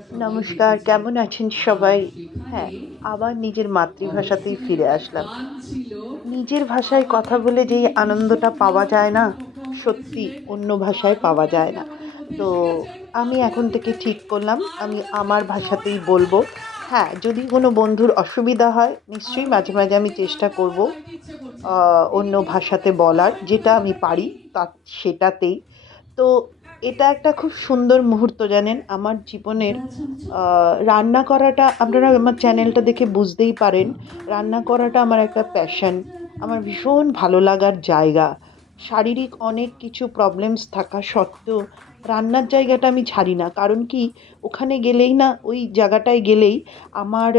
নমস্কার, কেমন আছেন সবাই? হ্যাঁ আবার নিজের মাতৃভাষাতেই ফিরে আসলাম। নিজের ভাষায় কথা বলে যেই আনন্দটা পাওয়া যায় না, সত্যি অন্য ভাষায় পাওয়া যায় না। তো আমি এখন থেকে ঠিক করলাম, আমি আমার ভাষাতেই বলব। হ্যাঁ যদি কোনো বন্ধুর অসুবিধা হয়, নিশ্চয়ই মাঝে মাঝে আমি চেষ্টা করব অন্য ভাষাতে বলার, যেটা আমি পারি তা সেটাতেই। তো এটা একটা খুব সুন্দর মুহূর্ত, জানেন? আমার জীবনের রান্না করাটা আপনারা আমার চ্যানেলটা দেখে বুঝতেই পারেন। রান্না করাটা আমার একটা প্যাশন আমার ভীষণ ভালো লাগার জায়গা। শারীরিক অনেক কিছু প্রবলেমস থাকা সত্ত্বেও রান্নার জায়গাটা আমি ছাড়ি না। কারণ কি? ওখানে গেলেই না, ওই জায়গাটায় গেলেই আমার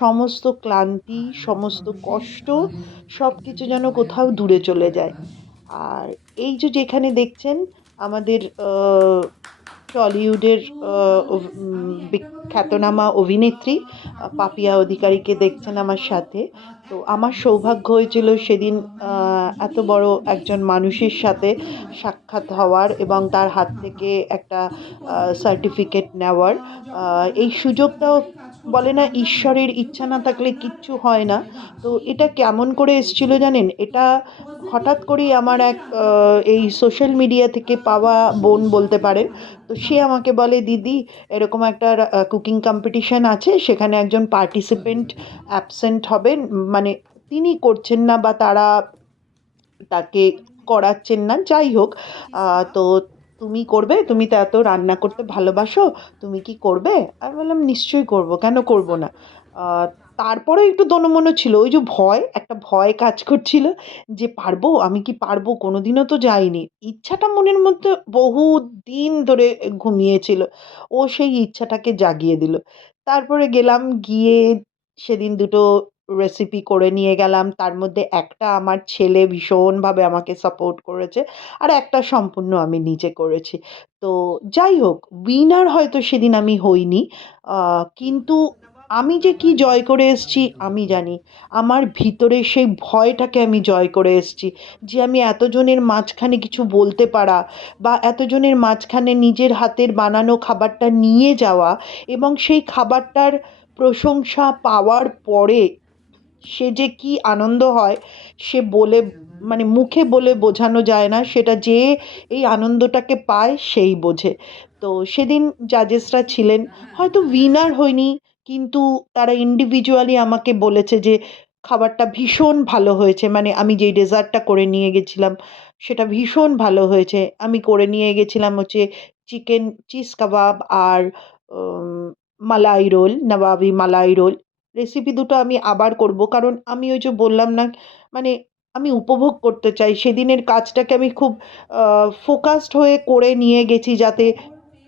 সমস্ত ক্লান্তি, সমস্ত কষ্ট সব কিছু যেন কোথাও দূরে চলে যায়। আর এই যে যেখানে দেখছেন আমাদের টলিউডের বিখ্যাতনামা অভিনেত্রী পাপিয়া অধিকারীকে দেখছেন আমার সাথে। তো আমার সৌভাগ্য হয়েছিল সেদিন এত বড় একজন মানুষের সাথে সাক্ষাৎ হওয়ার এবং তার হাত থেকে একটা সার্টিফিকেট নেওয়ার। এই সুযোগটাও বলে না, ঈশ্বরের ইচ্ছা না থাকলে কিচ্ছু হয় না। তো এটা কেমন করে এসেছিল জানেন? এটা হঠাৎ করেই আমার এক এই সোশ্যাল মিডিয়া থেকে পাওয়া বোন বলতে পারেন। তো সে আমাকে বলে, দিদি, এরকম একটা কুকিং কম্পিটিশন আছে, সেখানে একজন পার্টিসিপেন্ট অ্যাবসেন্ট হবেন। মানে তিনি করছেন না বা তারা তাকে করাচ্ছেন না, যাই হোক। তো তুমি করবে? তুমি তো এত রান্না করতে ভালোবাসো, তুমি কি করবে? আমি বললাম, নিশ্চয়ই করব। কেন করব না? তারপরে একটু দোনমনো ছিল। ওই যে ভয়, একটা ভয় কাজ করছিল যে, পারব? আমি কি পারব? কোনোদিনও তো যাইনি। ইচ্ছাটা মনের মধ্যে বহু দিন ধরে ঘুমিয়েছিল। ও সেই ইচ্ছাটাকে জাগিয়ে দিল। তারপরে গেলাম গিয়ে সেদিন দুটো রেসিপি করে নিয়ে গেলাম। তার মধ্যে একটা আমার ছেলে ভীষণভাবে আমাকে সাপোর্ট করেছে আর একটা সম্পূর্ণ আমি নিজে করেছি। তো যাই হোক উইনার হয়তো সেদিন আমি হইনি কিন্তু আমি যে কি জয় করে এসেছি আমি জানি। আমার ভিতরে সেই ভয়টাকে আমি জয় করে এসেছি যে আমি এতজনের মাঝখানে কিছু বলতে পারা বা এতজনের মাঝখানে নিজের হাতের বানানো খাবারটা নিয়ে যাওয়া এবং সেই খাবারটার প্রশংসা পাওয়ার পরে সে যে কি আনন্দ হয়, সে বলে মানে মুখে বলে বোঝানো যায় না, সেটা যে এই আনন্দটাকে পায় সেই বোঝে। তো সেদিন জাজেসরা ছিলেন, হয়তো উইনার হয়নি, কিন্তু তারা ইন্ডিভিজুয়ালি আমাকে বলেছে যে খাবারটা ভীষণ ভালো হয়েছে মানে আমি যেই ডেজার্টটা করে নিয়ে গেছিলাম, সেটা ভীষণ ভালো হয়েছে। আমি করে নিয়ে গেছিলাম হচ্ছে চিকেন চিজ কাবাব আর malai roll, নবাবি malai roll. Recipe দুটো আমি আবার করব। কারণ আমি ওই যে বললাম না মানে আমি উপভোগ করতে চাই। সেদিনের কাজটাকে আমি খুব ফোকাসড হয়ে করে নিয়ে গেছি যাতে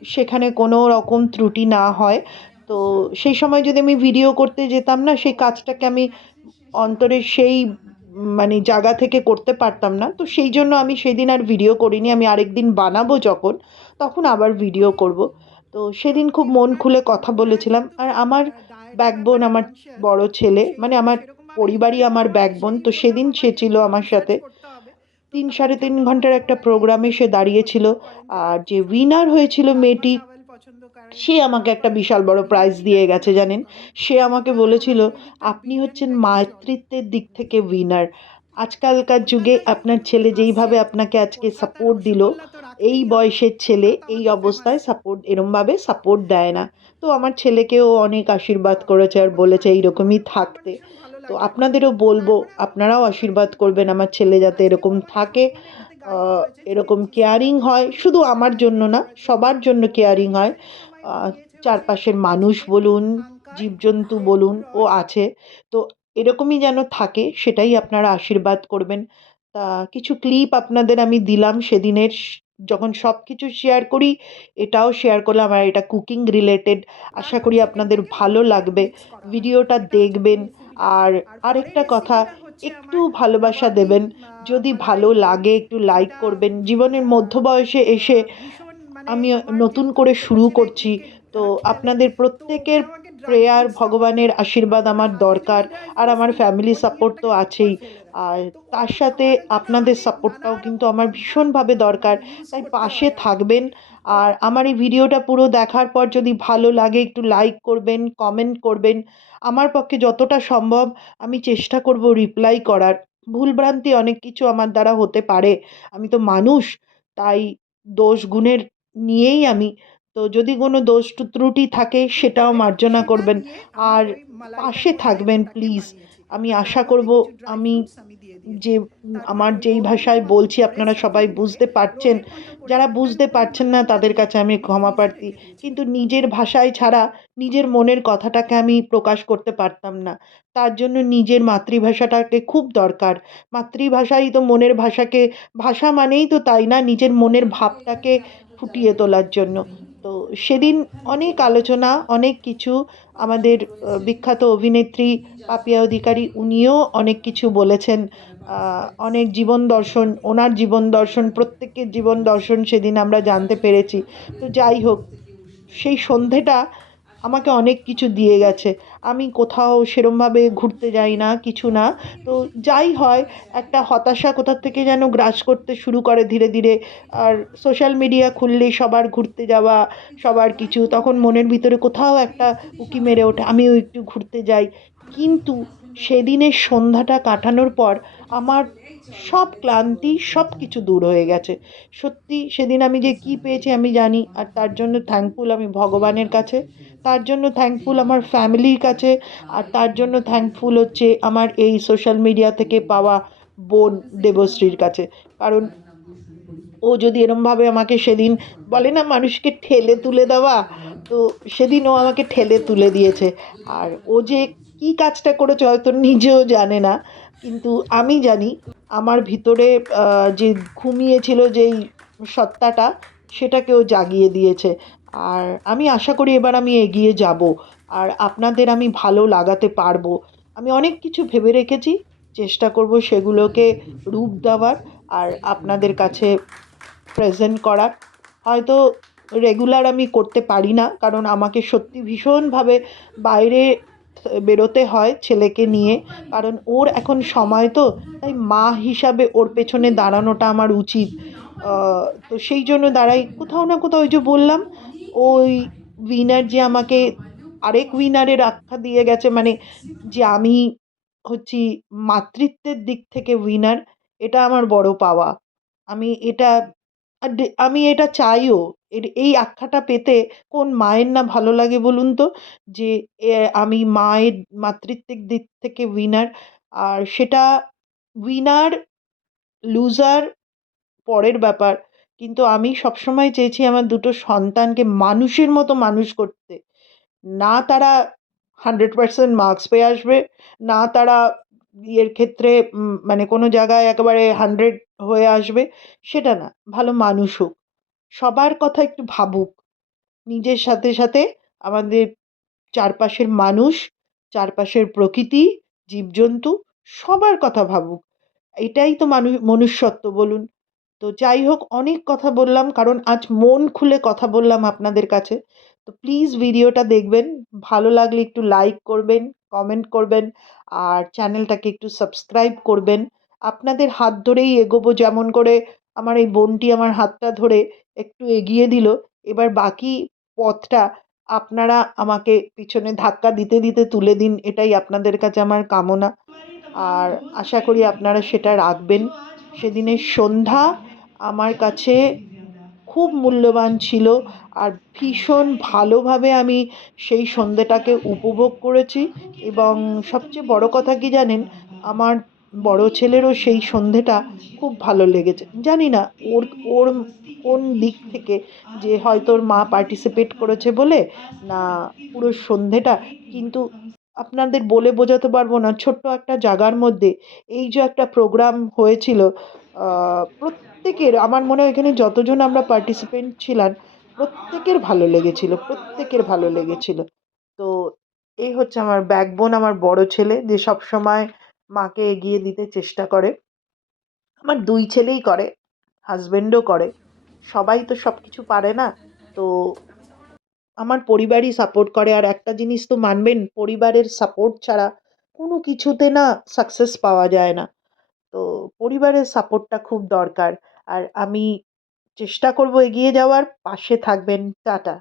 সেখানে কোনো রকম ত্রুটি না হয়। তো সেই সময় যদি আমি ভিডিও করতে যেতাম না, সেই কাজটাকে আমি অন্তরের সেই মানে জায়গা থেকে করতে পারতাম না। তো সেই জন্য আমি সেদিন আর ভিডিও করিনি। আমি আরেকদিন বানাবো যখন, তখন আবার ভিডিও করব। তো সেদিন খুব মন খুলে কথা বলেছিলাম। আর আমার ব্যাকবোন আমার বড় ছেলে মানে আমার পরিবারই আমার ব্যাকবোন তো সেদিন সে ছিল আমার সাথে। তিন সাড়ে তিন ঘণ্টার একটা প্রোগ্রামে সে দাঁড়িয়েছিল, আর যে উইনার হয়েছিল মেয়েটি, সে আমাকে একটা বিশাল বড় প্রাইজ দিয়ে গেছে, জানেন? সে আমাকে বলেছিল, আপনি হচ্ছেন মাতৃত্বের দিক থেকে উইনার আজকালকার যুগে আপনার ছেলে যেইভাবে আপনাকে আজকে সাপোর্ট দিল, এই বয়সের ছেলে এই অবস্থায় সাপোর্ট এরমভাবে সাপোর্ট দেয় না। তো আমার ছেলেকেও অনেক আশীর্বাদ করেছে আর বলেছে এইরকমই থাকতে। তো আপনাদেরও বলব, আপনারাও আশীর্বাদ করবেন আমার ছেলে যাতে এরকম থাকে এরকম কেয়ারিং হয়। শুধু আমার জন্য না, সবার জন্য কেয়ারিং হয়। চারপাশের মানুষ বলুন, জীবজন্তু বলুন, ও আছে। তো এরকমই যেন থাকে, সেটাই আপনারা আশীর্বাদ করবেন। তা কিছু ক্লিপ আপনাদের আমি দিলাম সেদিনের যখন সব কিছু শেয়ার করি, এটাও শেয়ার করলাম আর এটা কুকিং রিলেটেড আশা করি আপনাদের ভালো লাগবে। ভিডিওটা দেখবেন আর আরেকটা কথা, একটু ভালোবাসা দেবেন। যদি ভালো লাগে, একটু লাইক করবেন। জীবনের মধ্য বয়সে এসে আমি নতুন করে শুরু করছি। তো আপনাদের প্রত্যেকের প্রেয়ার ভগবানের আশীর্বাদ আমার দরকার আর আমার ফ্যামিলি সাপোর্ট তো আছেই। আর তার সাথে আপনাদের সাপোর্টটাও কিন্তু আমার ভীষণভাবে দরকার। তাই পাশে থাকবেন। আর আমার এই ভিডিওটা পুরো দেখার পর যদি ভালো লাগে একটু লাইক করবেন কমেন্ট করবেন। আমার পক্ষে যতটা সম্ভব আমি চেষ্টা করব রিপ্লাই করার। ভুলভ্রান্তি অনেক কিছু আমার দ্বারা হতে পারে। আমি তো মানুষ, তাই দোষ গুণের নিয়েই আমি তো যদি কোনো দোষ টু- ত্রুটি থাকে সেটাও মার্জনা করবেন। আর পাশে থাকবেন প্লিজ আমি আশা করব আমি যে আমার যেই ভাষায় বলছি আপনারা সবাই বুঝতে পারছেন। যারা বুঝতে পারছেন না তাদের কাছে আমি ক্ষমা প্রার্থী। কিন্তু নিজের ভাষায় ছাড়া নিজের মনের কথাটাকে আমি প্রকাশ করতে পারতাম না। তার জন্য নিজের মাতৃভাষাটাকে খুব দরকার। মাতৃভাষাই তো মনের ভাষাকে ভাষা মানেই তো তাই না নিজের মনের ভাবটাকে ফুটিয়ে তোলার জন্য। তো সেদিন অনেক আলোচনা, অনেক কিছু। আমাদের বিখ্যাত অভিনেত্রী পাপিয়া অধিকারী, উনিও অনেক কিছু বলেছেন। অনেক জীবন দর্শন, ওনার জীবন দর্শন, প্রত্যেকের জীবন দর্শন সেদিন আমরা জানতে পেরেছি। তো যাই হোক, সেই সন্ধেটা আমাকে অনেক কিছু দিয়ে গেছে। আমি কোথাও সেরমভাবে ঘুরতে যাই না, কিছু না। তো যাই হয়, একটা হতাশা কোথা থেকে যেন গ্রাস করতে শুরু করে ধীরে ধীরে। আর সোশ্যাল মিডিয়া খুললেই সবার ঘুরতে যাওয়া, সবার কিছু, তখন মনের ভিতরে কোথাও একটা উকি মেরে ওঠে, আমিও একটু ঘুরতে যাই। কিন্তু সেদিনের সন্ধ্যাটা কাটানোর পর আমার সব ক্লান্তি, সব কিছু দূর হয়ে গেছে। সত্যি সেদিন আমি যে কী পেয়েছি আমি জানি, আর তার জন্য থ্যাঙ্কফুল আমি ভগবানের কাছে। তার জন্য থ্যাঙ্কফুল আমার ফ্যামিলির কাছে, আর তার জন্য থ্যাঙ্কফুল হচ্ছে আমার এই সোশ্যাল মিডিয়া থেকে পাওয়া বোন দেবশ্রীর কাছে। কারণ ও যদি এরমভাবে আমাকে সেদিন বলে না মানুষকে ঠেলে তুলে দেওয়া, তো সেদিন ও আমাকে ঠেলে তুলে দিয়েছে। আর ও যে কী কাজটা করেছে হয়তো নিজেও জানে না, কিন্তু আমি জানি আমার ভিতরে যে ঘুমিয়েছিল যেই সত্তাটা, সেটাকেও জাগিয়ে দিয়েছে। আর আমি আশা করি এবার আমি এগিয়ে যাব আর আপনাদের আমি ভালো লাগাতে পারব। আমি অনেক কিছু ভেবে রেখেছি, চেষ্টা করব সেগুলোকে রূপ দেওয়ার আর আপনাদের কাছে প্রেজেন্ট করার। হয়তো রেগুলার আমি করতে পারি না, কারণ আমাকে সত্যি ভীষণভাবে বাইরে বেরোতে হয় ছেলেকে নিয়ে, কারণ ওর এখন সময় তো, তাই মা হিসাবে ওর পেছনে দাঁড়ানোটা আমার উচিত। তো সেই জন্য দাঁড়াই। কোথাও না কোথাও ওই যে বললাম ওই উইনার যে আমাকে আরেক উইনারের আখ্যা দিয়ে গেছে মানে যে আমি হচ্ছি মাতৃত্বের দিক থেকে উইনার এটা আমার বড় পাওয়া। আমি এটা আমি এটা চাইও। এই আখ্যাটা পেতে কোন মায়ের না ভালো লাগে বলুন তো? যে আমি মায়ের মাতৃত্বের দিক থেকে উইনার আর সেটা উইনার লুজার পরের ব্যাপার। কিন্তু আমি সবসময় চেয়েছি আমার দুটো সন্তানকে মানুষের মতো মানুষ করতে। না তারা হান্ড্রেড পার্সেন্ট মার্কস পেয়ে আসবে, না তারা ইয়ের ক্ষেত্রে মানে কোনো জায়গায় একেবারে হান্ড্রেড হয়ে আসবে, সেটা না। ভালো মানুষ হোক। সবার কথা একটু ভাবুক। নিজের সাথে সাথে আমাদের চারপাশের মানুষ, চারপাশের প্রকৃতি, জীবজন্তু সবার কথা ভাবুক। এটাই তো মানুষ, মনুষ্যত্ব বলুন। তো যাই হোক অনেক কথা বললাম, কারণ আজ মন খুলে কথা বললাম আপনাদের কাছে। তো প্লিজ ভিডিওটা দেখবেন, ভালো লাগলে একটু লাইক করবেন কমেন্ট করবেন, আর চ্যানেলটাকে একটু সাবস্ক্রাইব করবেন। আপনাদের হাত ধরেই এগোবো, যেমন করে আমার এই বোনটি আমার হাতটা ধরে একটু এগিয়ে দিল। এবার বাকি পথটা আপনারা আমাকে পিছনে ধাক্কা দিতে দিতে তুলে দিন, এটাই আপনাদের কাছে আমার কামনা। আর আশা করি আপনারা সেটা রাখবেন। সেদিনের সন্ধ্যা আমার কাছে খুব মূল্যবান ছিল আর ভীষণ ভালোভাবে আমি সেই সন্ধ্যেটাকে উপভোগ করেছি এবং সবচেয়ে বড় কথা কি জানেন, আমার বড় ছেলেরও সেই সন্ধ্যেটা খুব ভালো লেগেছে। জানি না ওর ওর কোন দিক থেকে যে হয়তো ওর মা পার্টিসিপেট করেছে বলে না পুরো সন্ধ্যেটা, কিন্তু আপনাদের বলে বোঝাতে পারব না। ছোট্ট একটা জায়গার মধ্যে এই যে একটা প্রোগ্রাম হয়েছিল প্রত্যেকের আমার মনে হয় এখানে যতজন আমরা পার্টিসিপেন্ট ছিলাম, প্রত্যেকের ভালো লেগেছিল, প্রত্যেকের ভালো লেগেছিল। তো এই হচ্ছে আমার ব্যাকবোন আমার বড় ছেলে যে সব সময় মাকে এগিয়ে দিতে চেষ্টা করে। আমার দুই ছেলেই করে হাজবেন্ডও করে। সবাই তো সব কিছু পারে না। তো আমার পরিবারই সাপোর্ট করে। আর একটা জিনিস তো মানবেন, পরিবারের সাপোর্ট ছাড়া কোনো কিছুতে না সাকসেস পাওয়া যায় না। তো পরিবারের সাপোর্টটা খুব দরকার। আর আমি চেষ্টা করব এগিয়ে যাওয়ার। পাশে থাকবেন। টাটা।